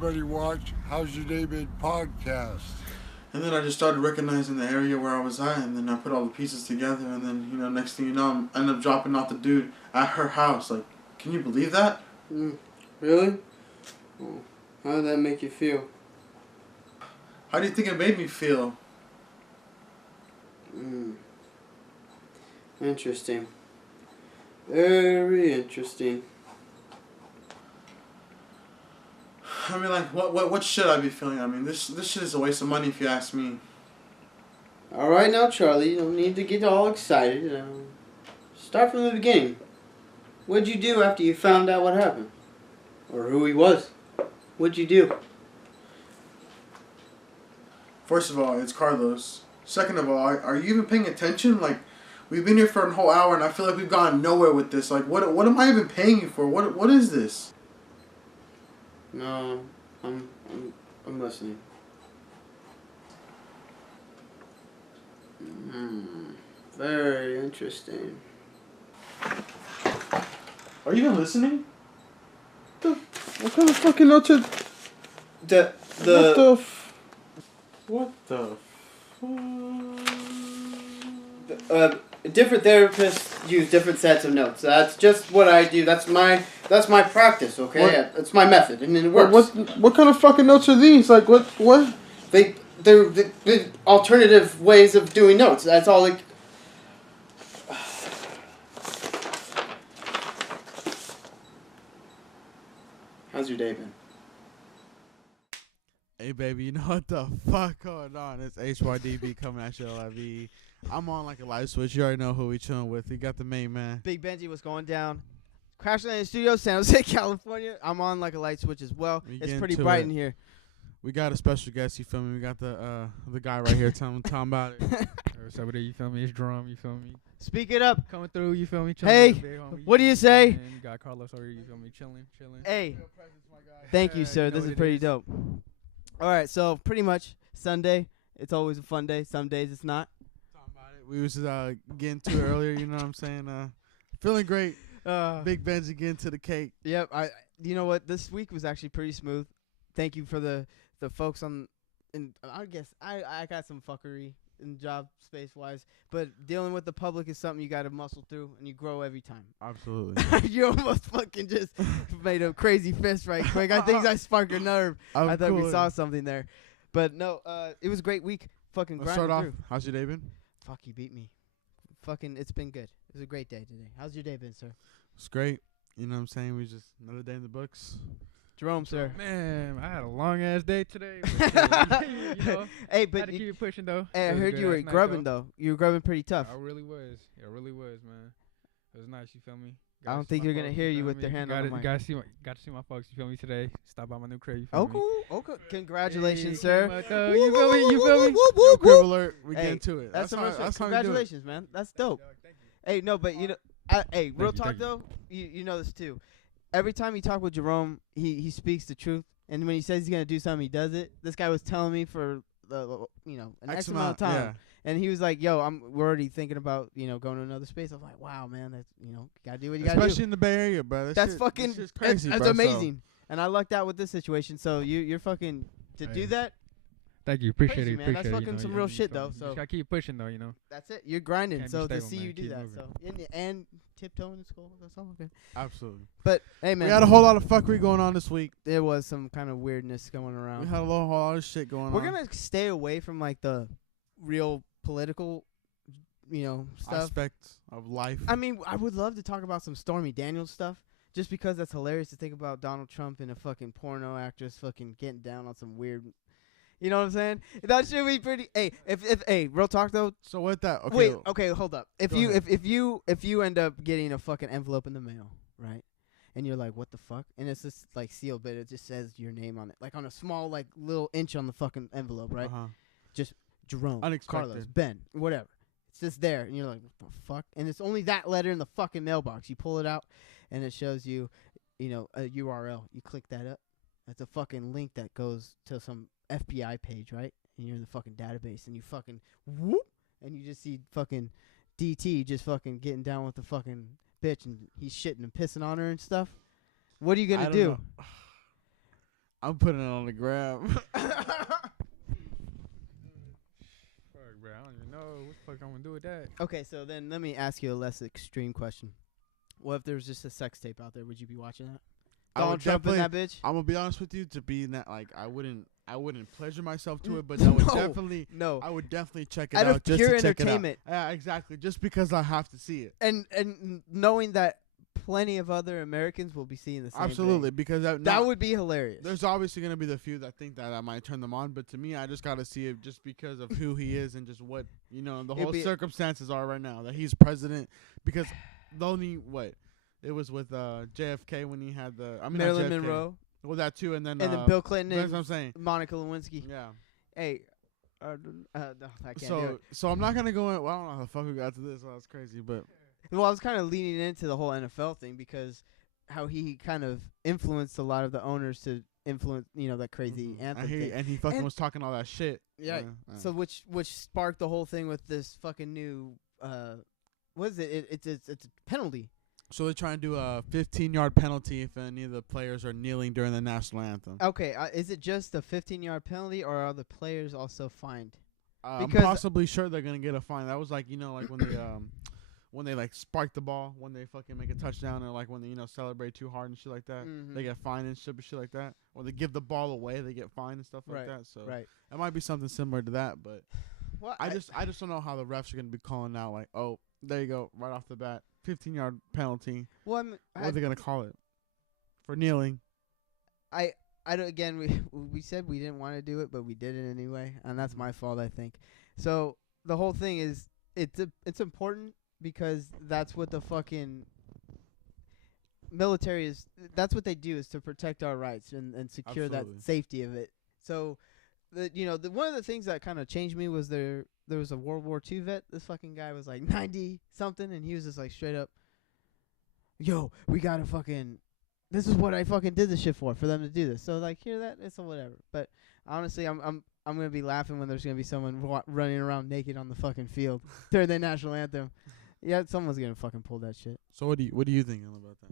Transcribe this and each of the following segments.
everybody watch How's Your Day Been podcast. And then I just started recognizing the area where I was at, and then I put all the pieces together, and then, next thing you know, I ended up dropping off the dude at her house. Like, can you believe that? Really? Oh, how did that make you feel? How do you think it made me feel? Interesting. Very interesting. I mean, like, what should I be feeling? I mean, this shit is a waste of money if you ask me. All right now, Charlie, you don't need to get all excited. Start from the beginning. What'd you do after you found out what happened? Or who he was? What'd you do? First of all, it's Carlos. Second of all, are you even paying attention? Like, we've been here for a whole hour, and I feel like we've gone nowhere with this. Like, what am I even paying you for? What is this? No, I'm listening. Very interesting. Are you even listening? What kind of fucking notes are... What the Different therapists use different sets of notes. That's just what I do. That's my practice. Okay, it's my method, and it works. What kind of fucking notes are these? Like what? They're alternative ways of doing notes. That's all. Like, how's your day been? Hey baby, you know what the fuck going on? It's HYDB coming at you LIV. I'm on like a light switch. You already know who we chilling with. You got the main man. Big Benji, what's going down? Crash Landing Studio, San Jose, California. I'm on like a light switch as well. It's pretty bright in here. We got a special guest, you feel me? We got the guy right here telling about it. What's up with it? You feel me? It's Drum, you feel me? Speak it up. Coming through, you feel me? Hey, what do you say? And you got Carlos over here, you feel me? Chilling. Hey, thank you, sir. This is pretty dope. All right, so pretty much Sunday. It's always a fun day. Some days it's not. We was getting to it earlier, you know what I'm saying? Feeling great. Big Benji getting to the cake. Yep. You know what? This week was actually pretty smooth. Thank you for the folks on. And I guess I got some fuckery in job space wise, but dealing with the public is something you got to muscle through, and you grow every time. Absolutely. You almost fucking just made a crazy fist right quick. I think I sparked a nerve. I thought we saw something there, but no. It was a great week. Fucking Let's grinding start off. through. How's your day been? Fuck, you beat me. Fucking, it's been good. It was a great day today. How's your day been, sir? It's great. You know what I'm saying? We just another day in the books. Jerome, sir. Man, I had a long ass day today. Hey, but had to keep it pushing though. Hey, I heard you were grubbing though. You were grubbing pretty tough. I really was. It really was, man. It was nice. You feel me? I don't think you're gonna hear you with their hand on the mic. Got to see my folks. You feel me today? Stop by my new crib. You feel Oh, me? cool. Okay. Congratulations, sir. You feel me? You feel me? Crib alert. We Hey, getting to it. That's how we do it. congratulations, man. That's dope. Hey, no, but you know, hey, real talk though. You know this too. Every time you talk with Jerome, he speaks the truth, and when he says he's gonna do something, he does it. This guy was telling me for an X amount of time. Yeah. And he was like, "Yo, we're already thinking about going to another space." I'm like, "Wow, man, that's gotta do what you gotta do." Especially in the Bay Area, bro. That's fucking crazy. That's bro, amazing. And I lucked out with this situation. So you're fucking to do that. Thank you. Appreciate Crazy, it. man. That's fucking some real shit, though. So just gotta keep pushing, though. That's it. You're grinding. Can't be So to stable, see man. you do Keep that, moving. and tiptoeing in school, that's all good. Absolutely. But hey, man, We had a whole lot of fuckery going on this week. there was some kind of weirdness going We around. had a whole lot of shit going We're on. gonna stay away from like the real political, stuff. Aspects of life. I mean, I would love to talk about some Stormy Daniels stuff, just because that's hilarious to think about Donald Trump and a fucking porno actress fucking getting down on some weird. You know what I'm saying? That should be pretty. Hey, if real talk though. So with that, okay. Wait, okay, hold up. If Go you ahead. if you end up getting a fucking envelope in the mail, right? And you're like, what the fuck? And it's just like sealed, but it just says your name on it, like on a small like little inch on the fucking envelope, right? Just Jerome, Unexpected. Carlos, Ben, whatever. It's just there, and you're like, what the fuck? And it's only that letter in the fucking mailbox. You pull it out, and it shows you, a URL. You click that up. That's a fucking link that goes to some FBI page, right? And you're in the fucking database, and you fucking whoop, and you just see fucking DT just fucking getting down with the fucking bitch, and he's shitting and pissing on her and stuff. What are you gonna do? I'm putting it on the gram. Fuck, bro. I don't even know what the fuck I'm gonna do with that. Okay, so then let me ask you a less extreme question. What if there was just a sex tape out there? Would you be watching that? I would Don't jump in that bitch. I'm gonna be honest with you. To be in that, like, I wouldn't pleasure myself to it, but I would definitely, No. I would definitely check it Out out of just pure to check it out. entertainment. Yeah, exactly. Just because I have to see it. And knowing that plenty of other Americans will be seeing the same Absolutely, thing. because That would be hilarious. There's obviously gonna be the few that think that I might turn them on, but to me, I just gotta see it just because of who he is and just what the It'd whole be- circumstances are right now that he's president. Because the only it was with JFK when he had Marilyn not JFK. Monroe Well, that too, and then Bill Clinton that's and what I'm saying. Monica Lewinsky. Yeah. Hey, no, I can't do it. So I'm not gonna go in. Well, I don't know how the fuck we got to this. Well, that's crazy, but Well, I was kind of leaning into the whole NFL thing because how he kind of influenced a lot of the owners to influence, that crazy anthem thing. and he fucking And- was talking all that shit. Yeah. So which sparked the whole thing with this fucking new what is it? It's a penalty. So they're trying to do a 15-yard penalty if any of the players are kneeling during the national anthem. Okay, is it just a 15-yard penalty or are the players also fined? I'm because- possibly sure they're gonna get a fine. That was like like when they like spark the ball, when they fucking make a touchdown, or like when they celebrate too hard and shit like that. Mhm. They get fined and shit like that. Or they give the ball away, they get fined and stuff like that. So Right. it might be something similar to that, but Well, I just don't know how the refs are gonna be calling out like, oh, there you go, right off the bat, 15-yard penalty. well, What are they gonna call it for kneeling? I don't, again, we said we didn't want to do it, but we did it anyway, and that's my fault, I think. So the whole thing is it's important because that's what the fucking military is. That's what they do, is to protect our rights and secure Absolutely. that safety of it. So the one of the things that kind of changed me was there was a World War II vet. This fucking guy was like 90 something, and he was just like straight up, yo, we gotta fucking. This is what I fucking did this shit for them to do this. So like, hear that? It's a whatever. But honestly, I'm gonna be laughing when there's gonna be someone running around naked on the fucking field during the national anthem. Yeah, someone's gonna fucking pull that shit. So what do you think about that?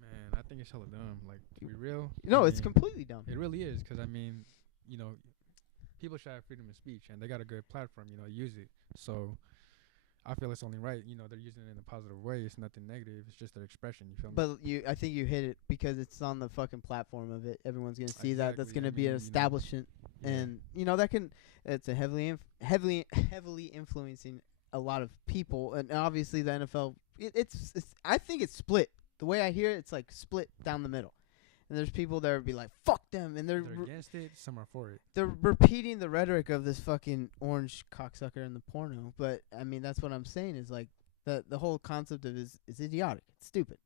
Man, I think it's hella dumb. Like, to be real. No, I it's mean, completely dumb. It really is, 'cause I mean, people should have freedom of speech, and they got a good platform. Use it. So I feel it's only right. They're using it in a positive way. It's nothing negative. It's just their expression. You feel me? But I think you hit it because it's on the fucking platform of it. Everyone's gonna see that. That's Exactly. gonna I be an mean, establishment, Yeah. and that can. It's a heavily influencing a lot of people, and obviously the NFL. It's I think it's split. The way I hear it, it's like split down the middle, and there's people that would be like, "Fuck them," and They're against it. Some are for it. they're repeating the rhetoric of this fucking orange cocksucker in the porno. But I mean, that's what I'm saying is like the whole concept of is idiotic. It's stupid.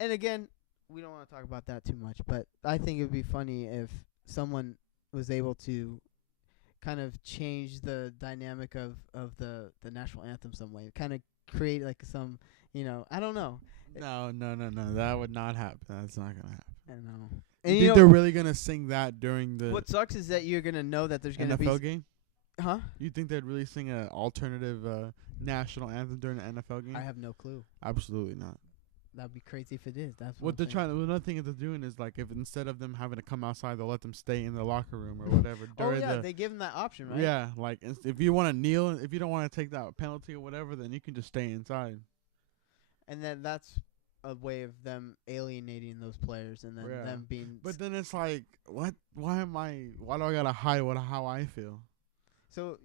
And again, we don't want to talk about that too much, but I think it would be funny if someone was able to kind of change the dynamic of the national anthem some way. Kind of create like some, I don't know. No, that would not happen. That's not gonna happen. I don't know. You And think they're really gonna sing that during the what sucks is that you're gonna know that there's gonna NFL be game? huh? You think they'd really sing an alternative national anthem during the NFL game? I have no clue. Absolutely not. That'd be crazy if it is. That's What I'm they're saying. trying to, another thing that they're doing is like if instead of them having to come outside, they'll let them stay in the locker room or whatever Oh during yeah, the. they give them that option, right? Yeah, like if you want to kneel, if you don't want to take that penalty or whatever, then you can just stay inside. And then that's a way of them alienating those players, and then Yeah. them being. But then it's like, what? Why do I gotta hide how I feel? So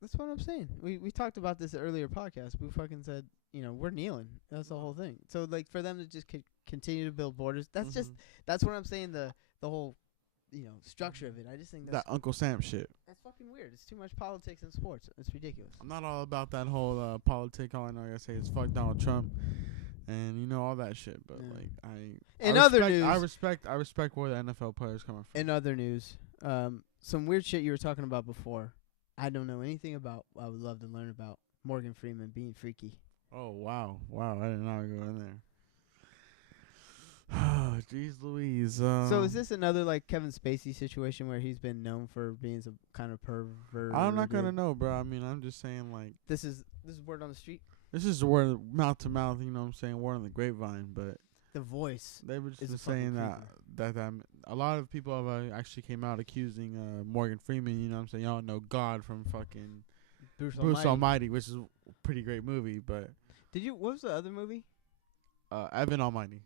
that's what I'm saying. We talked about this earlier podcast. We fucking said, we're kneeling. That's the whole thing. So like for them to just continue to build borders, that's just that's what I'm saying. The whole structure of it. I just think That Uncle Sam shit. that's fucking weird. It's too much politics in sports. It's ridiculous. I'm not all about that whole politic. All I know I gotta say is fuck Donald Trump, and all that shit. But Yeah. like In other I news- respect where the NFL players coming from. In other news, some weird shit you were talking about before. I don't know anything about. I would love to learn about Morgan Freeman being freaky. Oh wow, I didn't know I would go in there. Oh, jeez Louise. So is this another like Kevin Spacey situation where he's been known for being some kind of pervert? I'm not gonna know, bro. I mean, I'm just saying like This is word on the street. this is word mouth to mouth. You know what I'm saying? Word on the grapevine, but The voice. they were Is just a fucking saying that a lot of people have actually came out accusing Morgan Freeman. You know what I'm saying? Y'all know God from fucking Bruce Almighty, which is a pretty great movie. But What was the other movie? Evan Almighty.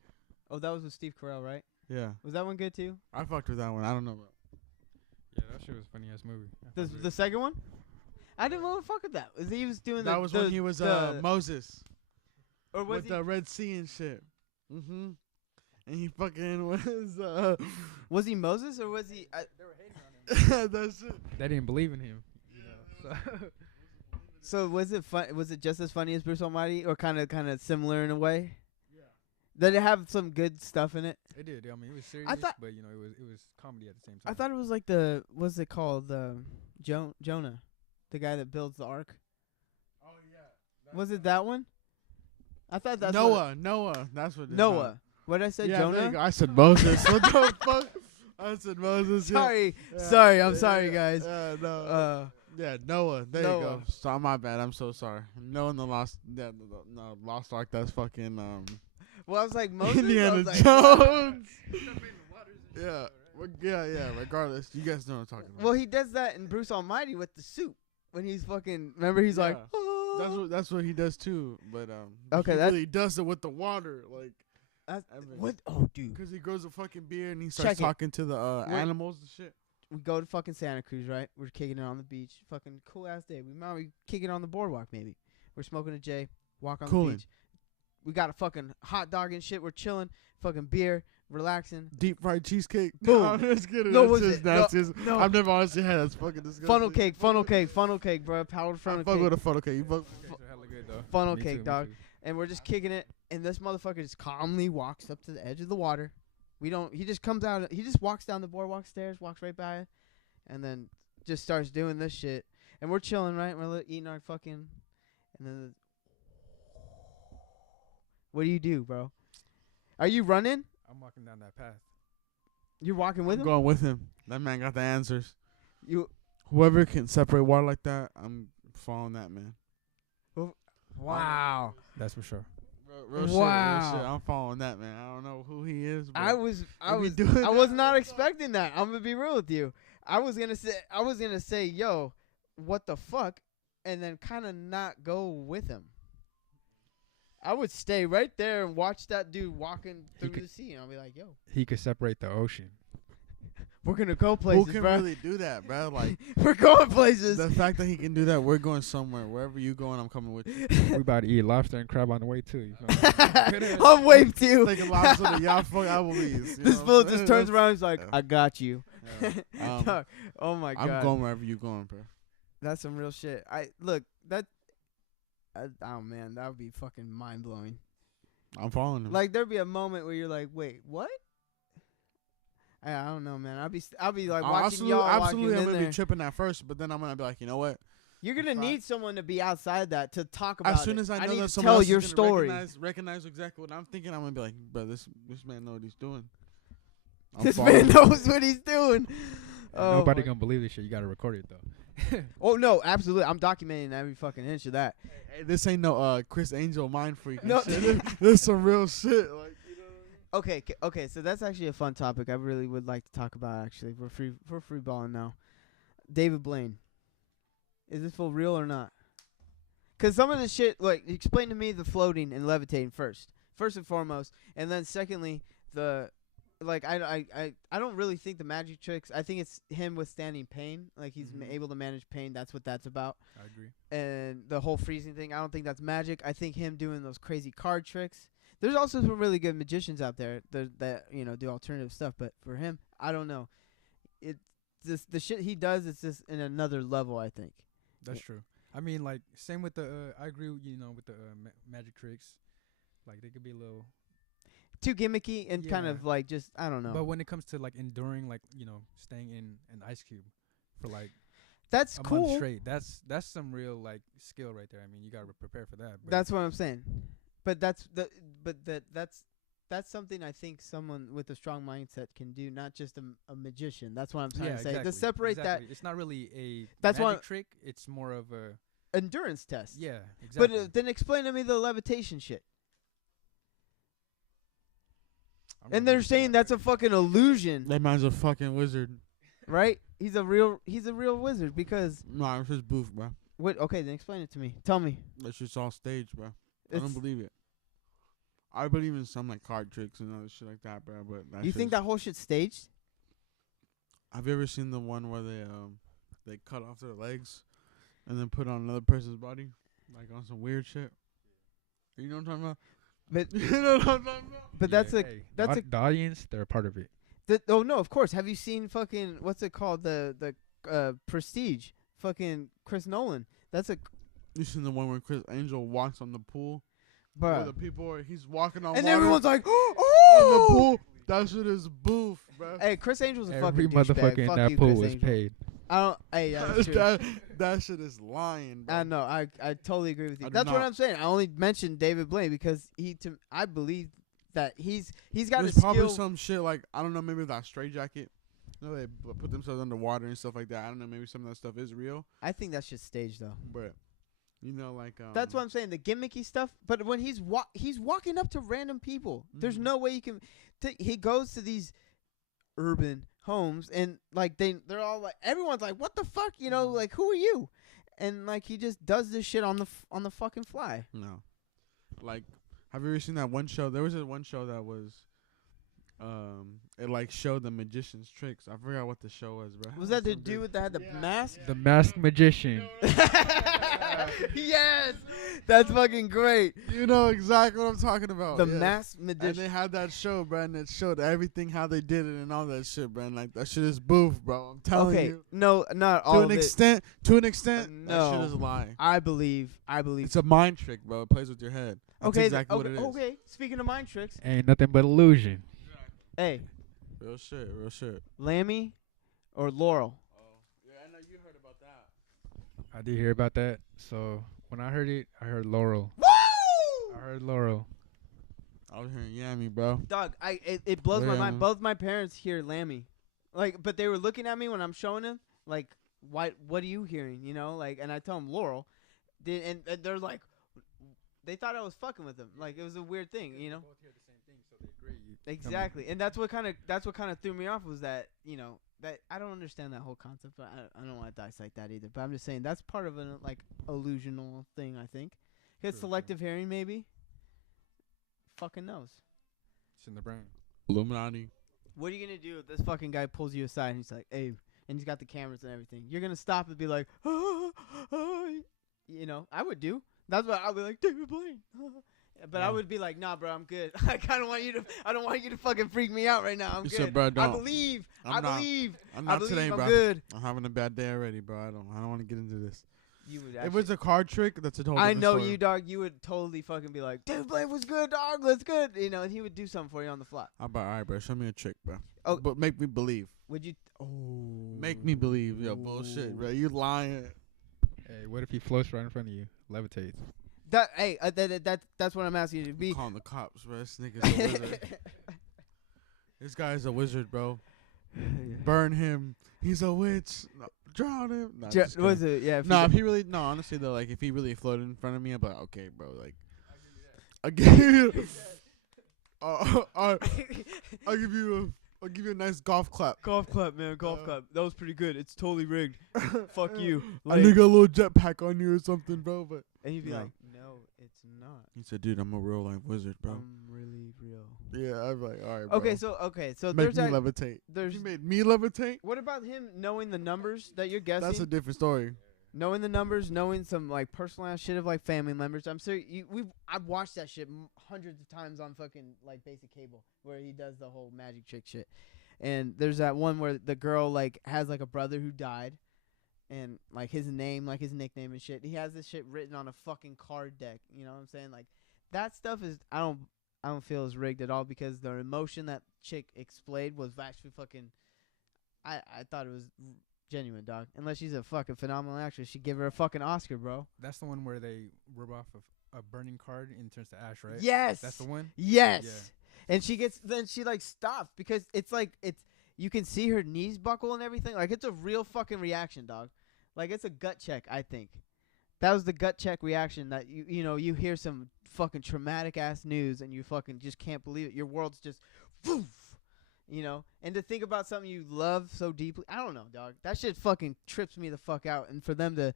Oh, that was with Steve Carell, right? Yeah. Was that one good too? I fucked with that one. I don't know. Yeah, that shit was funny ass movie. The second one? I didn't want to fuck with that. He was doing That was when he was Moses. Or was with he? the Red Sea and shit. Mm-hmm. And he fucking was. Was he Moses or was he? They were hating on him. That's it. They didn't believe in him. You know. So So was it fun? Was it just as funny as Bruce Almighty, or kind of similar in a way? Yeah. Did it have some good stuff in it? it did. I mean, it was serious, but you know, it was comedy at the same time. I thought it was like what's it called? Jonah, the guy that builds the ark. Oh yeah. Was it that one? I thought that's Noah. That's what. Noah. What did I say? Yeah, Jonah. I said Moses. What the fuck? I said Moses. Sorry, Yeah. sorry. I'm sorry, guys. No. Yeah, Noah. There Noah. you go. So my bad. I'm so sorry. Noah and the Lost. Yeah, no, Lost Ark. That's fucking Well, I was like Moses. Indiana I was like, Jones. Yeah. Regardless, you guys know what I'm talking about. well, he does that in Bruce Almighty with the suit when he's fucking. Remember, he's like, Yeah. That's what he does too. But Okay, he that- really does it with the water, like what? Oh, dude. because he grows a fucking beer and he starts Check it. talking to the Wait. animals and shit. We go to fucking Santa Cruz, right? We're kicking it on the beach. Fucking cool ass day. We kick it on the boardwalk, maybe. We're smoking a J, walk on Cooling. the beach. We got a fucking hot dog and shit. We're chilling, fucking beer, relaxing. Deep fried cheesecake. Boom. I'm just kidding. No, That's was just it? nasty. No. I've never honestly had. That's fucking disgusting. Funnel cake, bro. Powdered I funnel fuck cake. with a funnel cake. You fuck. Okay, so hella good though. Funnel Me cake, too, me dog. too. And we're just kicking it, and this motherfucker just calmly walks up to the edge of the water. He just comes out, he just walks down the boardwalk stairs, walks right by it, and then just starts doing this shit. And we're chilling, right? We're eating our fucking, and then what do you do, bro? Are you running? I'm walking down that path. You're walking with I'm him? going with him. That man got the answers. You Whoever can separate water like that, I'm following that man. Wow. That's for sure. Real Wow. shit. I'm following that man. I don't know who he is. But I was doing not expecting that. I'm gonna be real with you. I was gonna say, yo, what the fuck, and then kind of not go with him. I would stay right there and watch that dude walking through the sea, and I'll be like, yo, He could separate the ocean. we're gonna go Who places, can bro. really do that, bro? Like We're going places. the fact that he can do that, we're going somewhere. Wherever you going, I'm coming with you. We about to eat lobster and crab on the way too. You feel me? I'm wave too. Take a lobster to y'all fuck Applebee's. you This know fool what I'm just saying? turns around. He's like, Yeah. I got you. Yeah. Dog, oh my god. I'm going wherever you going, bro. That's some real shit. Oh man, that would be fucking mind blowing. I'm following him. Like there'd be a moment where you're like, wait, what? I don't know, man. I'll be like watching y'all absolutely, walking I'm in gonna there. be tripping at first, but then I'm gonna be like, you know what? You're gonna Fine. need someone to be outside that to talk about As soon it. as I know need that to someone tell else your is gonna story. recognize exactly what I'm thinking, I'm gonna be like, bro, this man know what he's doing. I'm This following man him. knows what he's doing. Oh Nobody my- gonna believe this shit. You gotta record it though. Oh no, absolutely. I'm documenting every fucking inch of that. Hey, this ain't no Chris Angel mind freak. No. Shit. This some real shit. Like, you know. Okay. So that's actually a fun topic. I really would like to talk about. Actually, we're free balling now. David Blaine, is this for real or not? Because some of the shit, like, explain to me the floating and levitating first and foremost, and then secondly, I don't really think the magic tricks. I think it's him withstanding pain. Like he's able to manage pain. That's what that's about. I agree. And the whole freezing thing, I don't think that's magic. I think him doing those crazy card tricks. There's also some really good magicians out there that do alternative stuff. But for him, I don't know. It's just the shit he does. It's just in another level. I think. That's true. I mean, like, same with the. I agree. With the magic tricks. Like they could be a little. Too gimmicky and kind Yeah. of like just I don't know. But when it comes to like enduring, like staying in an ice cube for like that's a cool. month straight, that's some real like skill right there. I mean, you gotta prepare for that. But That's what I'm saying. But that's something I think someone with a strong mindset can do, not just a magician. That's what I'm trying to say. Exactly, To separate It's not really a That's magic why- trick. It's more of a that endurance test. yeah. But Exactly. then explain to me the levitation shit. And they're saying that's a fucking illusion, That man's a fucking wizard. right? He's a real wizard because Nah, it's just boof, bro. what? Okay, then explain it to me. Tell me. That shit's all staged, bro. I It's, don't believe it. I believe in some like card tricks and other shit like that, bro. But that you think that whole shit's staged? Have you ever seen the one where they cut off their legs and then put on another person's body, like on some weird shit? You know what I'm talking about? But You know what I'm talking about? but Yeah, that's a hey, that's the audience. They're a part of it. oh no, of course. Have you seen fucking what's it called, the Prestige? Fucking Chris Nolan. That's a You seen the one where Chris Angel walks on the pool? Where bruh. the people are, he's walking on And water everyone's like, on the oh. pool. That shit is boof, bro. Hey, Chris Angel's a Every fucking douchebag. motherfucker in Fuck that you, pool Chris was Angel. paid. I don't. Hey, yeah, that's true. that shit is lying, bro. I know. I totally agree with you. I do That's what not. I'm saying. I only mentioned David Blaine because I believe that he's got There's a probably skill. some shit like, I don't know, maybe that straight jacket. You know, they put themselves underwater and stuff like that. I don't know, maybe some of that stuff is real. I think that's just staged though. But, you know, like... That's what I'm saying. The gimmicky stuff. But when he's walking up to random people, there's Mhm. no way you can. He goes to these urban homes and like they're all like, everyone's like, what the fuck, you know, like, who are you? And like he just does this shit on the fucking fly. No. Like, have you ever seen that one show? There was a one show that was... it like showed the magician's tricks. I forgot what the show was, bro. Was that the dude with that had the mask? The masked magician. Yes, that's fucking great. You know exactly what I'm talking about. The yes. masked And magician. they had that show, bro, and it showed everything how they did it and all that shit, bro. And like that shit is boof, bro. I'm telling Okay, you. no, not all To of an it. extent, that shit no. is a lie. I believe. It's a mind trick, bro. It plays with your head. That's Okay, exactly okay, what it is. okay. Speaking of mind tricks, Ain't nothing but illusion. hey, Real shit, real shit. Lammy or Laurel? Oh, yeah, I know you heard about that. I did hear about that. So when I heard it, I heard Laurel. Woo! I heard Laurel. I was hearing Yammy, bro. Dog, it blows my Yeah. mind. Both my parents hear Lammy, like, but they were looking at me when I'm showing them, like, what are you hearing? You know, like, and I tell them Laurel, and they're like, they thought I was fucking with them. Like, it was a weird thing, you know. Both hear the same thing, so they agree. Exactly, and that's what kind of threw me off was that, you know, that I don't understand that whole concept, but I don't want to dissect that either. But I'm just saying that's part of an like illusional thing. I think his True, selective hearing maybe. Fucking knows. It's in the brain. Illuminati. What are you gonna do if this fucking guy pulls you aside and he's like, "Hey," and he's got the cameras and everything? You're gonna stop and be like, you know, I would do. That's what I'll be like, David Blaine. But I Yeah. would be like, nah, bro, I'm good. I kind of want you to. I don't want you to fucking freak me out right now. I'm You good. said, bro, I don't. believe. I'm I not. believe. I'm I not believe today, I'm bro. good. I'm having a bad day already, bro. I don't want to get into this. You would. If Actually, it's a card trick, that's a total I different know story. you, dog. You would totally fucking be like, David Blaine was good, dog. Let's good. You know, and he would do something for you on the fly. How about, all right, bro, show me a trick, bro. Oh. But make me believe. Would you? Oh. Make me believe. Yo, bullshit, bro. You lying. Hey, what if he floats right in front of you, levitates? That hey, that's what I'm asking you to be. I'm calling the cops, bro. This nigga's a wizard. This guy's a wizard, bro. Burn him. He's a witch. No, drown him. Nah, just Was kidding. it? Yeah. No, if he really, no, honestly though, like if he really floated in front of me, I'd be like, okay, bro, like, I'll give you, I'll give you a nice golf clap. golf clap, man. Golf clap. That was pretty good. It's totally rigged. Fuck you. I think a little jetpack on you or something, bro. But And you'd be No. like, no, it's not. he said, dude, I'm a real life wizard, bro. I'm really real. Yeah, I'd be like, all right, bro. Okay, so make there's me that. levitate. There's. You made me levitate. What about him knowing the numbers that you're guessing? That's a different story. Knowing the numbers, knowing some like personalized shit of like family members. I'm sure I've watched that shit hundreds of times on fucking like basic cable where he does the whole magic trick shit. And there's that one where the girl like has like a brother who died, and like his name, like his nickname and shit. He has this shit written on a fucking card deck. You know what I'm saying? Like that stuff is I don't feel is rigged at all because the emotion that chick displayed was actually fucking. I thought it was genuine, dog. Unless she's a fucking phenomenal actress, she'd give her a fucking Oscar, bro. That's the one where they rub off a burning card and turns to ash, right? Yes. That's the one? Yes. Yeah. And then she like stops because it's like you can see her knees buckle and everything. Like it's a real fucking reaction, dog. Like it's a gut check, I think. That was the gut check reaction that you know, you hear some fucking traumatic ass news and you fucking just can't believe it. Your world's just Woof. You know, and to think about something you love so deeply, I don't know, dog. That shit fucking trips me the fuck out. And for them to,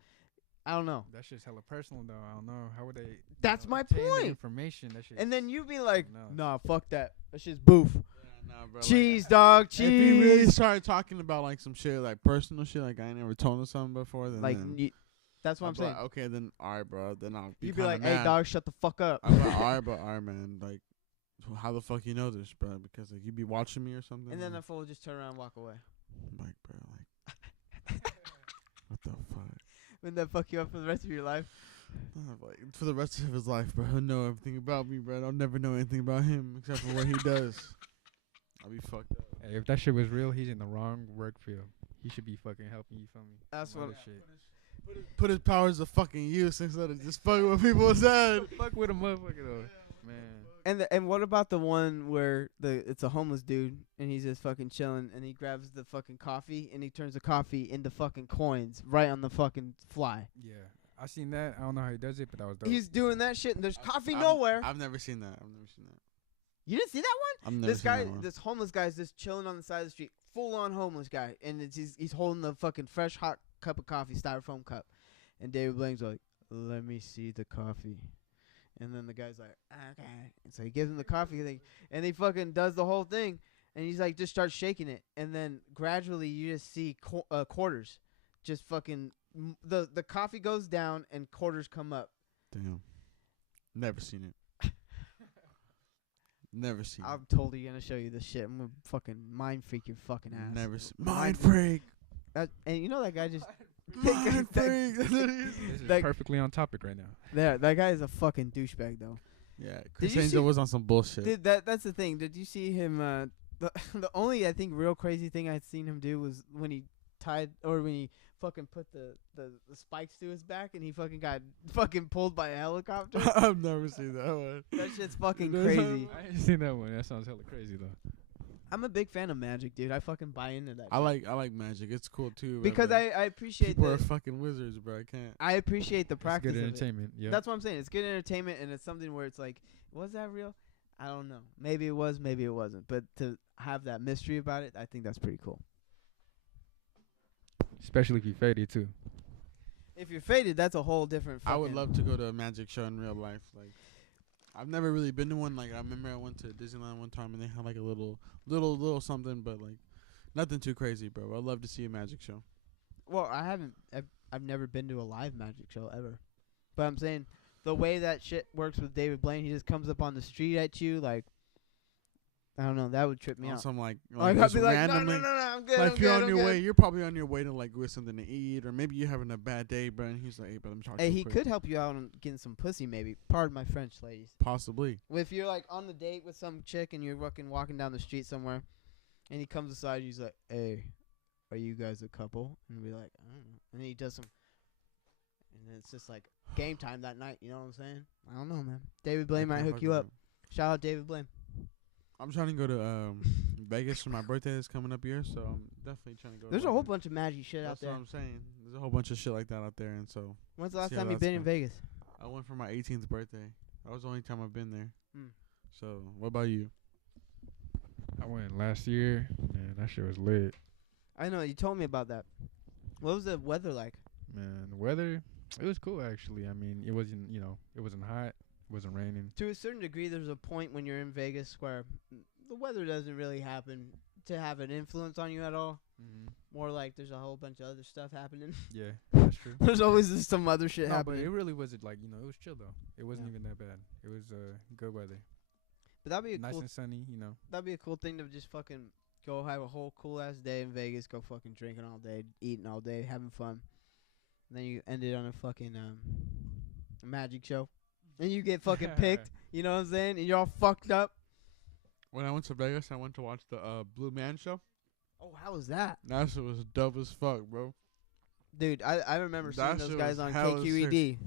I don't know. That shit's hella personal though. I don't know how would they. That's my obtain the point. information. That shit. And then you be like, something else. nah, fuck that. That shit's boof. Nah, bro. Cheese, dog, If he really cheese. started talking about like some shit, like personal shit, like I ain't never told him something before, then That's what I'm I'd be saying. like, okay, then alright, bro. Then I'll be You'd be kinda like, hey, mad. dog, shut the fuck up. I'm like, alright, man. Like, how the fuck you know this, bro? Because like you be watching me or something. And then the fool would just turn around and walk away. I'm like, bro, like, what the fuck? Wouldn't that fuck you up for the rest of your life? Like, for the rest of his life, bro, he'll know everything about me, bro. I'll never know anything about him except for what he does. I'll be fucked up. Hey, if that shit was real, he's in the wrong work field. He should be fucking helping you. Feel me? That's All what. that shit. Put his powers to fucking use instead of just fucking with people said. Fuck with a motherfucker though, man. And what about the one where it's a homeless dude and he's just fucking chilling and he grabs the fucking coffee and he turns the coffee into fucking coins right on the fucking fly. Yeah, I seen that. I don't know how he does it, but that was dope. He's doing that shit and there's coffee I've- nowhere. I've never seen that. You didn't see that one? I've never This seen guy, that one. this homeless guy's just chilling on the side of the street, full on homeless guy, and he's holding the fucking fresh hot cup of coffee, styrofoam cup, and David Blaine's like, "Let me see the coffee," and then the guy's like, "Okay," and so he gives him the coffee thing, and he fucking does the whole thing, and he's like, just starts shaking it, and then gradually you just see quarters, just fucking the coffee goes down and quarters come up. Damn. Never seen it. Never seen I'm totally gonna show you this shit. I'm gonna fucking mind freak your fucking it. ass. Never seen. Mind freak. And you know that guy just Mind freak. This is Like- perfectly on topic right now. that guy is a fucking douchebag though. Yeah, Chris you see- Angel was on some bullshit. Did that's the thing. Did you see him? The only I think real crazy thing I'd seen him do was when he when he fucking put the spikes to his back and he fucking got fucking pulled by a helicopter. I've never seen that one. That shit's fucking That's crazy. I ain't seen that one. That sounds hella crazy though. I'm a big fan of magic, dude. I fucking buy into that. I shit. like magic. It's cool too. bro, because but I appreciate people are the fucking wizards, bro. I can't. I appreciate the It's practice good of it. entertainment. Yeah. That's what I'm saying. It's good entertainment, and it's something where it's like, was that real? I don't know. Maybe it was, maybe it wasn't. But to have that mystery about it, I think that's pretty cool. Especially if you faded too. If you're faded, that's a whole different. I would fucking- love to go to a magic show in real life. Like, I've never really been to one. Like, I remember I went to Disneyland one time and they had like a little something, but like nothing too crazy, bro. I'd love to see a magic show. Well, I haven't. I've never been to a live magic show ever. But I'm saying the way that shit works with David Blaine, he just comes up on the street at you like. I don't know. That would trip me On out. some like I'd just be like, no, randomly. I'm good. Like I'm you're good, on I'm your good. way. You're probably on your way to like with something to eat, or maybe you're having a bad day, bro. And he's like, "Hey, bro, let me talk to Hey, you." he quick. could help you out on getting some pussy, maybe. Pardon my French, ladies. Possibly. If you're like on the date with some chick and you're fucking walking down the street somewhere, and he comes aside, he's like, "Hey, are you guys a couple?" And we're like, "I don't know." And then he does some, and then it's just like game time that night. You know what I'm saying? I don't know, man. David Blaine might hook you up. Shout out David Blaine. I'm trying to go to Vegas for my birthday that's coming up here, so I'm definitely trying to go. There's to a whole Vegas. bunch of magic shit out That's there. what I'm saying. There's a whole bunch of shit like that out there, and so When's the last see how time you've that's been in going. Vegas? I went for my 18th birthday. That was the only time I've been there. Mm. So, what about you? I went last year. Man, that shit was lit. I know you told me about that. What was the weather like? Man, the weather, it was cool actually. I mean, it wasn't, it wasn't hot, it wasn't raining. To a certain degree, there's a point when you're in Vegas where the weather doesn't really happen to have an influence on you at all. Mm-hmm. More like there's a whole bunch of other stuff happening. Yeah, that's true. There's always just some other shit No, but happening. it really wasn't like, it was chill though. It wasn't Yeah. even that bad. It was good weather. But that'd be a Nice cool. and sunny, That'd be a cool thing to just fucking go have a whole cool ass day in Vegas. Go fucking drinking all day, eating all day, having fun. And then you end it on a fucking magic show, and you get fucking picked. You know what I'm saying? And you're all fucked up. When I went to Vegas, I went to watch the Blue Man show. Oh, how was that, That shit was dope as fuck, bro. dude? I remember seeing That those shit guys was on hella KQED.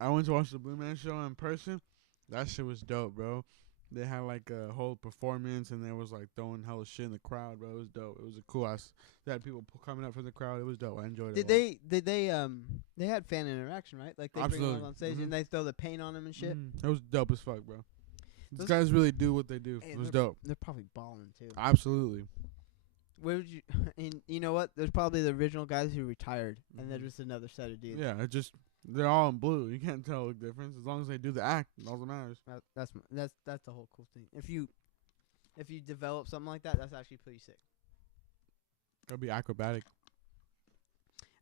I went to watch the Blue Man show in person. That shit was dope, bro. They had like a whole performance, and they was like throwing hella shit in the crowd, bro. It was dope. It was a cool ass. They had people coming up from the crowd. It was dope. I enjoyed it. Did they they had fan interaction, right? Like they bring them Absolutely. up on stage Mhm. and they throw the paint on them and shit. It was dope as fuck, bro. These guys really do what they do. Hey, It was dope. They're probably balling too. Absolutely. Where would you? And you know what? There's probably the original guys who retired, and they're just another set of dudes. Yeah, they're all in blue. You can't tell the difference as long as they do the act. All that matters. That's the whole cool thing. If you develop something like that, that's actually pretty sick. That'll be acrobatic.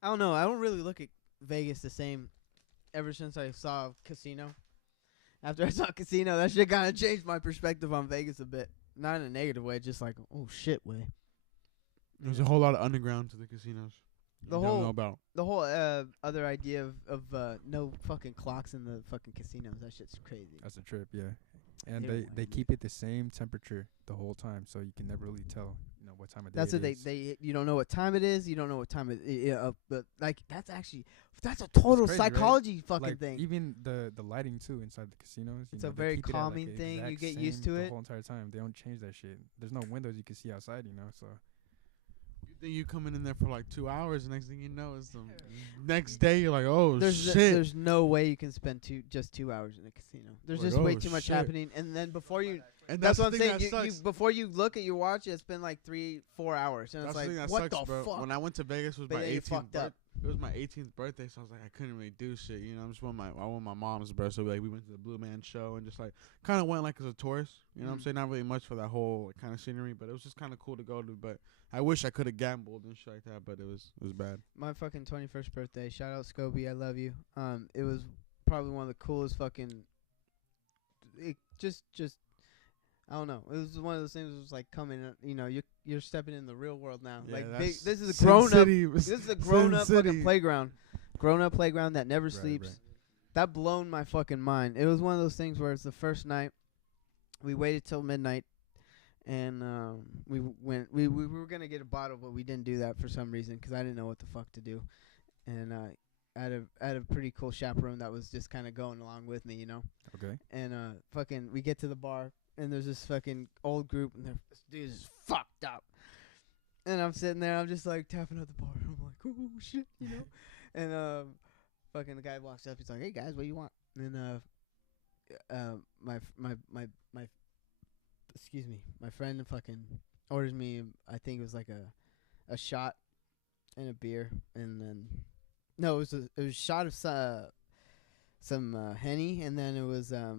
I don't know. I don't really look at Vegas the same ever since I saw Casino. After I saw Casino, that shit kind of changed my perspective on Vegas a bit. Not in a negative way, just like, oh shit way. There's a whole lot of underground to the casinos. The you don't whole know about. The whole other idea of no fucking clocks in the fucking casinos, that shit's crazy. That's a trip, yeah. And They they, don't they mind keep it the same temperature the whole time, so you can never really tell, what time of day That's it what is. they you don't know what time it is. You don't know what time but like that's a total crazy, right? psychology fucking Like, thing. even the lighting too inside the casinos. It's they a very keep it at, calming the thing. You exact get used same to the it. whole entire time. They don't change that shit. There's no windows you can see outside, so. You think you coming in there for like 2 hours, next thing you know is the next day you're like, oh shit. There's no way you can spend 2 hours in a casino. There's Like, just way oh, too much shit. happening, and then before you. And That's what I'm the thing saying. that You sucks. before you look at your watch, it's been like 3-4 hours, and That's it's the like, thing that what sucks, the bro. fuck? When I went to Vegas, was But my yeah, you 18th fucked up. It was my 18th birthday, so I was like, I couldn't really do shit. I just went I went my mom's birthday, so like we went to the Blue Man show and just like kind of went like as a tourist. You know what I'm saying? Not really much for that whole kind of scenery, but it was just kind of cool to go to. But I wish I could have gambled and shit like that, but it was bad. My fucking 21st birthday. Shout out Scobie, I love you. It was probably one of the coolest fucking. It just I don't know. It was one of those things. It was like coming. You're stepping in the real world now. Yeah, like that's this is a Sin grown up. City. This is a grown up Sin fucking City. playground. Grown up playground that never Right, sleeps. right. That blown my fucking mind. It was one of those things where it's the first night. We waited till midnight, and we went. We were gonna get a bottle, but we didn't do that for some reason because I didn't know what the fuck to do, and I had a pretty cool chaperone that was just kind of going along with me, Okay. And fucking, we get to the bar, and there's this fucking old group, and this dude is fucked up. And I'm sitting there, I'm just like tapping at the bar. I'm like, oh shit, And fucking the guy walks up, he's like, hey guys, what do you want? And my excuse me, my friend fucking orders me, I think it was like a shot and a beer, and then no, it was a shot of some Henny, and then it was a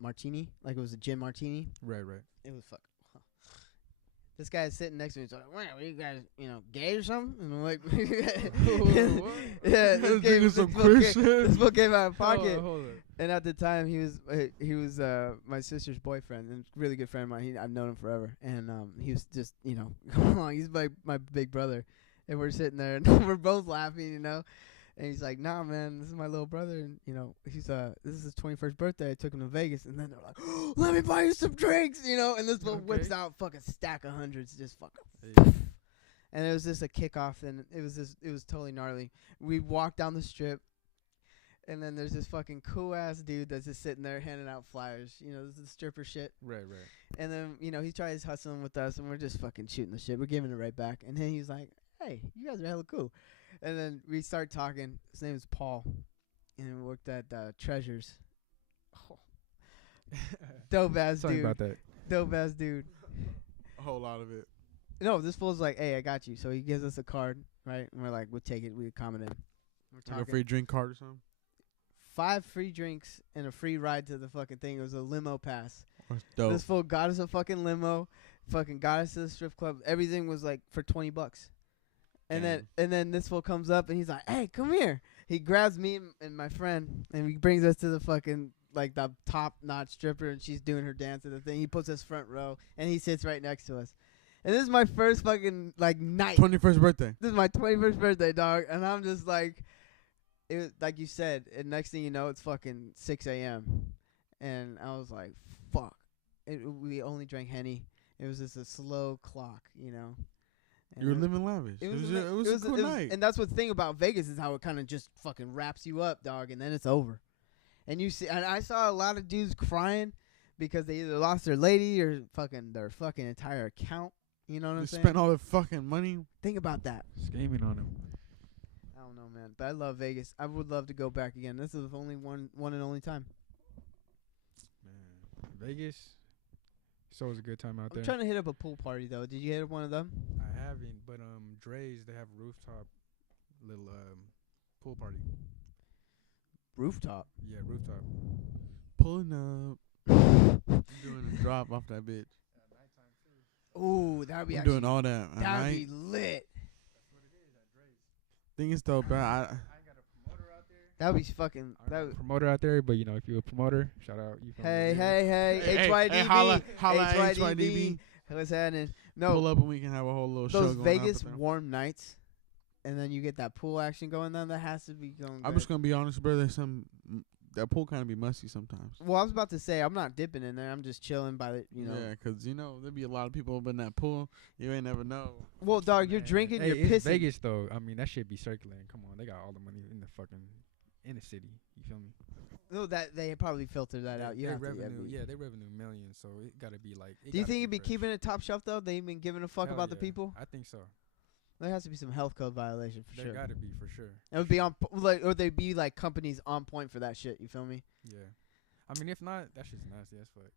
martini, like it was a gin martini. Right. It was fucking. This guy is sitting next to me. He's like, "What are you guys, gay or something?" And I'm like, "Yeah, this book came out of pocket." Hold on. And at the time, he was my sister's boyfriend, and a really good friend of mine. I've known him forever, and he was just come along. He's my big brother, and we're sitting there, and we're both laughing, And he's like, "Nah, man, this is my little brother, and he's this is his 21st birthday. I took him to Vegas." And then they're like, oh, "Let me buy you some drinks," And this fool whips out fucking stack of hundreds, just fucking. And it was just a kickoff, and it was totally gnarly. We walked down the strip, and then there's this fucking cool ass dude that's just sitting there handing out flyers. This is stripper shit. Right. And then he tries hustling with us, and we're just fucking shooting the shit. We're giving it right back, and then he's like, "Hey, you guys are hella cool." And then we start talking. His name is Paul, and we worked at Treasures. Oh. Dope ass Sorry dude. about that. Dope ass dude. A whole lot of it. No, this fool's like, "Hey, I got you." So he gives us a card, right? And we're like, "We'll take it." We accommodate him. We're Like a talking. free drink card or something. 5 free drinks and a free ride to the fucking thing. It was a limo pass. That's dope. This fool got us a fucking limo, fucking got us to the strip club. Everything was like for $20. And then this fool comes up and he's like, "Hey, come here." He grabs me and my friend, and he brings us to the fucking like the top notch stripper, and she's doing her dance at the thing. He puts us front row, and he sits right next to us. And this is my first fucking like night. 21st birthday. This is my 21st birthday, dog, and I'm just like, it was, like you said. And next thing you know, it's fucking 6 a.m. And I was like, fuck. We only drank Henny. It was just a slow clock, And You were living lavish. It was a cool night. And that's what the thing about Vegas is how it kind of just fucking wraps you up, dog, and then it's over. And I saw a lot of dudes crying because they either lost their lady or their fucking entire account. You know what I'm saying? Spent all their fucking money. Think about that. Scheming on him. I don't know, man, but I love Vegas. I would love to go back again. This is only one and only time. Vegas. It's always a good time out I'm there. trying to hit up a pool party though. Did you hit up one of them? I haven't, but Dre's they have rooftop little pool party. Rooftop. Yeah, rooftop. Pulling up. I'm doing a drop off that bitch. Ooh, that'd be I'm actually, doing all that. At that'd night. be lit. Thing is though, bro. That'd be fucking. I'm That not would, a promoter out there, but you know, if you're a promoter, shout out. You from hey, the hey, hey, Hey, HYDB. hey, holla at HYDB. What's happening? Pull No, up and we can have a whole little show those going Vegas on. warm nights, and then you get that pool action going on. That has to be going. I'm good. just gonna be honest, bro. There's that pool kind of be musty sometimes. Well, I was about to say I'm not dipping in there. I'm just chilling by the, you know. Yeah, 'cause you know there'd be a lot of people up in that pool. You ain't never know. Well, dog, you're Man, drinking, hey, you're it's pissing. Vegas though. I mean, that shit be circulating. Come on, they got all the money in the fucking in the city. You feel me? No, that they probably filter that out. You Their have to, revenue, yeah, they revenue millions, so it gotta be like. Do you think you'd be fresh. keeping it top shelf though? They ain't been giving a fuck Hell about the yeah. people. I think so. There has to be some health code violation for There sure. gotta be for sure. It would be on, or they'd be like companies on point for that shit. You feel me? Yeah. I mean, if not, that shit's nasty as fuck.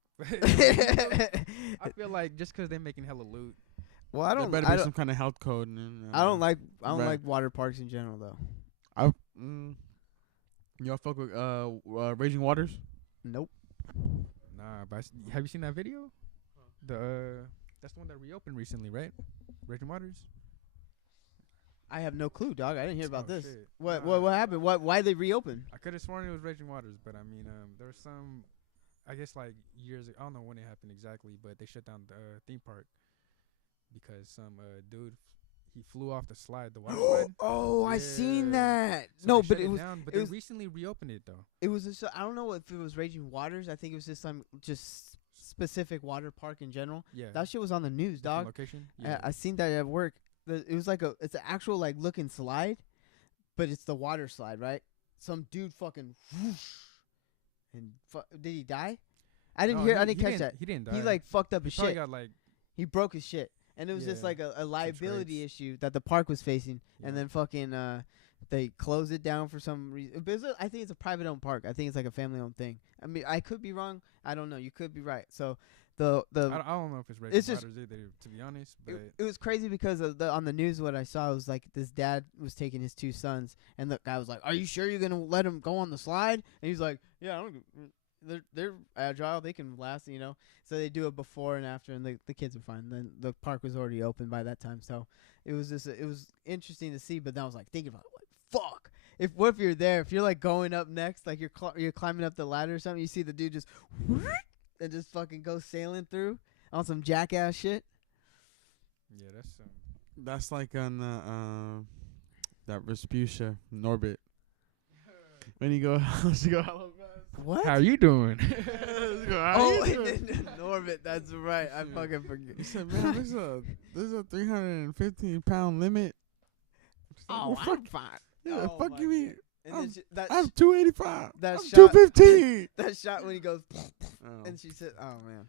I feel like just 'cause they making hella loot. Well, I don't. There better I be don't, some kind of health code. And, I don't like. I don't right. like water parks in general though. Y'all fuck with Raging Waters? Nope. Nah, but have you seen that video? That's the one that reopened recently, right? Raging Waters. I have no clue, dog. I didn't hear about Oh, this. shit. What? Nah. What happened? Why they reopen? I could have sworn it was Raging Waters, but I mean, there was some, I guess like years ago, I don't know when it happened exactly, but they shut down the theme park because some dude he flew off the slide, the water slide. Oh, I seen Yeah. that. So No, they but shut it was. down, but it they was- recently reopened it though. It was just, I don't know if it was Raging Waters. I think it was just some just specific water park in general. Yeah, That shit was on the news, different dog. location. I seen that at work. It was like it's an actual like looking slide, but it's the water slide, right? Some dude fucking whoosh, and did he die? I didn't hear. I didn't catch that. He didn't die. He like fucked up he his probably shit. got like He broke his shit, and it was just Yeah, like a liability scrapes. issue that the park was facing, Yeah. and then fucking they closed it down for some reason. I think it's a private owned park. I think it's like a family owned thing. I mean, I could be wrong. I don't know. You could be right. So the I don't know if it's Raging it's just- Waters either, to be honest. But it was crazy because of on the news what I saw was like this dad was taking his two sons, and the guy was like, "Are you sure you're gonna let him go on the slide?" And he's like, "Yeah, I don't. They're agile. They can last, you know." So they do it before and after, and the kids are fine. Then the park was already open by that time, so it was just it was interesting to see. But then I was like thinking about it, like, fuck. What if you're there? If you're like going up next, like you're climbing up the ladder or something, you see the dude just and just fucking go sailing through on some jackass shit. yeah, that's That's like on that Vespucia Norbit. When you go, you go, hello guys. What? how you doing? Oh, Norbit, that's right. I fucking forget. He said, "Man, there's a 315-pound limit." Oh, Well, fuck, I'm fine. yeah, Oh fuck my you mean? And then that I'm 285. that I'm shot- 215. that shot when he goes, Oh. and she said, "Oh man."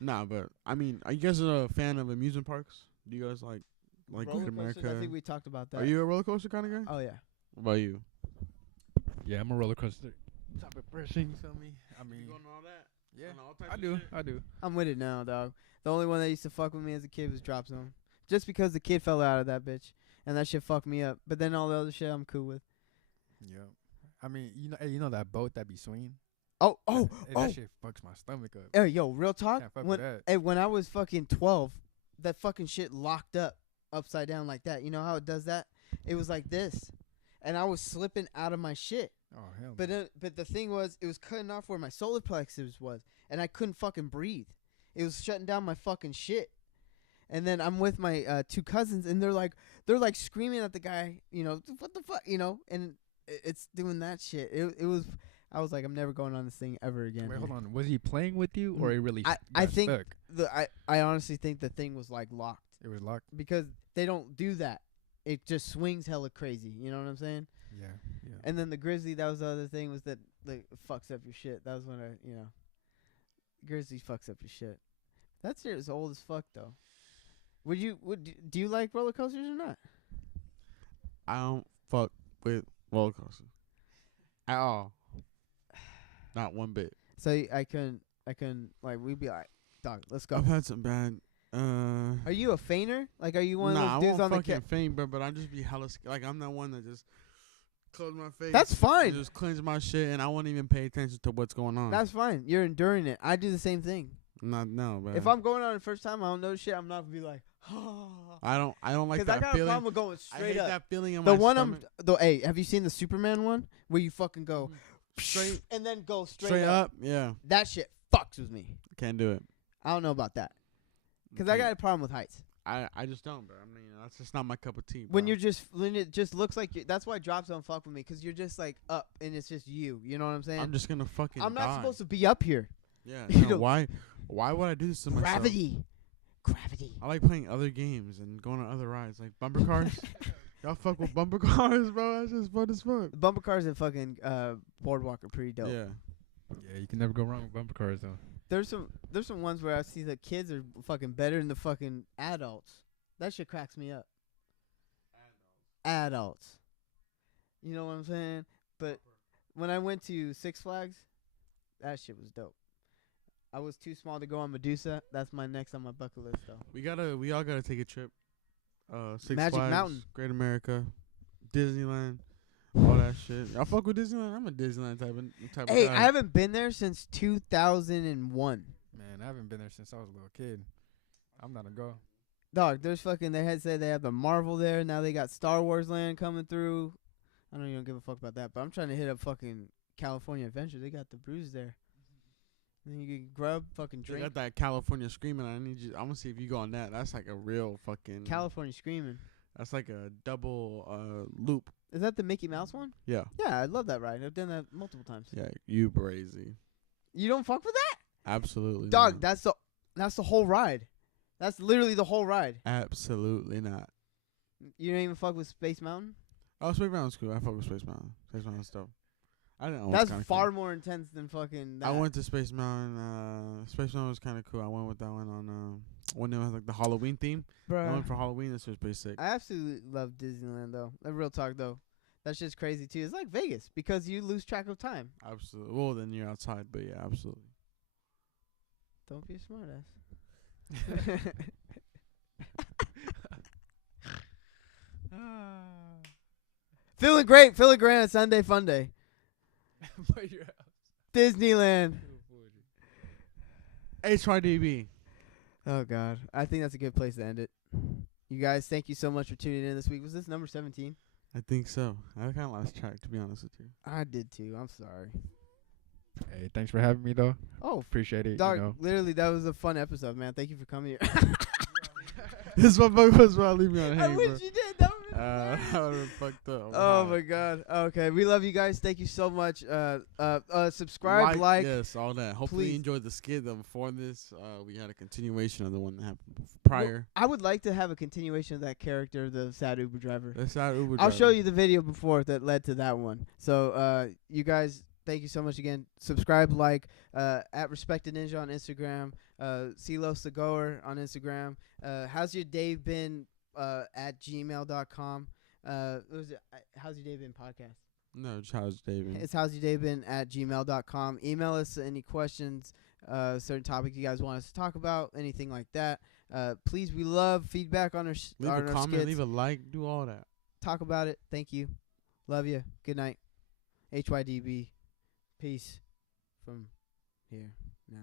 Nah, but I mean, are you guys a fan of amusement parks? Do you guys like Roller Great coasters, America? I think we talked about that. Are you a roller coaster kind of guy? Oh yeah. What about you? Yeah, I'm a roller coaster type of person. You feel me? I mean, all that? yeah, I do. I do. I'm with it now, dog. The only one that used to fuck with me as a kid was Drop Zone. Just because the kid fell out of that bitch. And that shit fucked me up. But then all the other shit I'm cool with. Yeah. I mean, you know that boat that be swinging? Oh, That shit fucks my stomach up. Hey, yo, real talk. Can't fuck with that. When I was fucking 12, that fucking shit locked up upside down like that. You know how it does that? It was like this. And I was slipping out of my shit. Oh hell. But the thing was, it was cutting off where my solar plexus was, and I couldn't fucking breathe. It was shutting down my fucking shit. And then I'm with my two cousins, and they're like screaming at the guy, you know, what the fuck, you know, and it's doing that shit. It was. I was like, I'm never going on this thing ever again. Wait, hold on. Was he playing with you, or he really? I got think stuck? I honestly think the thing was like locked It was locked. because they don't do that. It just swings hella crazy. You know what I'm saying? Yeah. Yeah. And then the Grizzly, that was the other thing, was that like fucks up your shit. That was when Grizzly fucks up your shit. That shit is old as fuck though. Do you like roller coasters or not? I don't fuck with roller coasters at all. Not one bit. So I couldn't. I couldn't. Like we'd be like, dog, let's go. I've had some bad. Are you a fainter? Like, are you one Nah, of I those dudes won't on the fucking faint, bro. But I just be hella like I'm that one that just close my face. That's fine. And just cleanse my shit, and I won't even pay attention to what's going on. That's fine. You're enduring it. I do the same thing. No, bro. If I'm going on the first time, I don't know shit. I'm not gonna be like, I don't like because that I got feeling. a problem with going I straight hate up. that feeling in The my one stomach. hey, have you seen the Superman one where you fucking go Straight and then go straight up. Yeah, That shit fucks with me. can't do it. I don't know about that because I got a problem with heights. I just don't, bro. I mean, that's just not my cup of tea. When bro. when it just looks like that's why drops don't fuck with me because you're just like up and it's just you. You know what I'm saying? I'm just gonna fucking. I'm not die. supposed to be up here. Yeah. You No, know- why would I do this to myself? Gravity. I like playing other games and going on other rides like bumper cars. Y'all fuck with bumper cars, bro. That's just fun as fuck. Bumper cars and fucking boardwalk are pretty dope. Yeah. Yeah, you can never go wrong with bumper cars though. There's some ones where I see the kids are fucking better than the fucking adults. That shit cracks me up. Adults. You know what I'm saying? But when I went to Six Flags, that shit was dope. I was too small to go on Medusa. That's my next on my bucket list though. We all gotta take a trip. Six Magic Flags, Mountain. Great America, Disneyland, all that shit. Y'all fuck with Disneyland? I'm a Disneyland type Hey, of guy. I haven't been there since 2001. Man, I haven't been there since I was a little kid. I'm not a go. Dog, there's fucking, they had said they have the Marvel there. Now they got Star Wars Land coming through. I don't even give a fuck about that, but I'm trying to hit up fucking California Adventure. They got the brews there. Then you can grub, fucking They drink. got that California Screaming. I'm gonna see if you go on that. That's like a real fucking. California Screaming. That's like a double loop. Is that the Mickey Mouse one? Yeah. Yeah, I love that ride. I've done that multiple times. Yeah. You brazy. You don't fuck with that? Absolutely. Dog, not. that's the whole ride. That's literally the whole ride. Absolutely not. You don't even fuck with Space Mountain? Oh, Space Mountain's cool. I fuck with Space Mountain. Space Mountain stuff. I didn't know. That's far more intense than fucking that. I went to Space Mountain. Space Mountain was kind of cool. I went with that one on when it was like the Halloween theme. I Bruh. went for Halloween. This was pretty sick. I absolutely love Disneyland though. Real talk though. That's just crazy too. It's like Vegas because you lose track of time. Absolutely. Well, then you're outside, but yeah, absolutely. Don't be a smartass. Feeling great. Feeling grand. Sunday fun day. By your house. Disneyland. HYDB. Oh God. I think that's a good place to end it. You guys, thank you so much for tuning in this week. Was this number 17? I think so. I kind of lost track, to be honest with you. I did too. I'm sorry. Hey, thanks for having me though. Oh, Appreciate it. dog. You know. Literally, that was a fun episode, man. Thank you for coming here. This motherfucker was about to leave me on I hang, bro. wish you did. That would've been That hilarious. would have fucked up. Oh my God. Okay, we love you guys. Thank you so much. Subscribe, like. yes, all that. Hopefully please. you enjoyed the skit that before this. We had a continuation of the one that happened prior. I would like to have a continuation of that character, the sad Uber driver. That's how Uber I'll driver. show you the video before that led to that one. So, you guys, thank you so much again. Subscribe, like, at Respected Ninja on Instagram, Silos the Goer on Instagram. How's your day been? At gmail.com. What was it? How's your day been podcast? No, just how's David? It's how's your day been at gmail.com. Email us any questions, certain topic you guys want us to talk about, anything like that. Please, we love feedback on our Leave on a our comment, skits. leave a like, do all that. Talk about it. Thank you. Love you. Good night. HYDB. Peace from here now.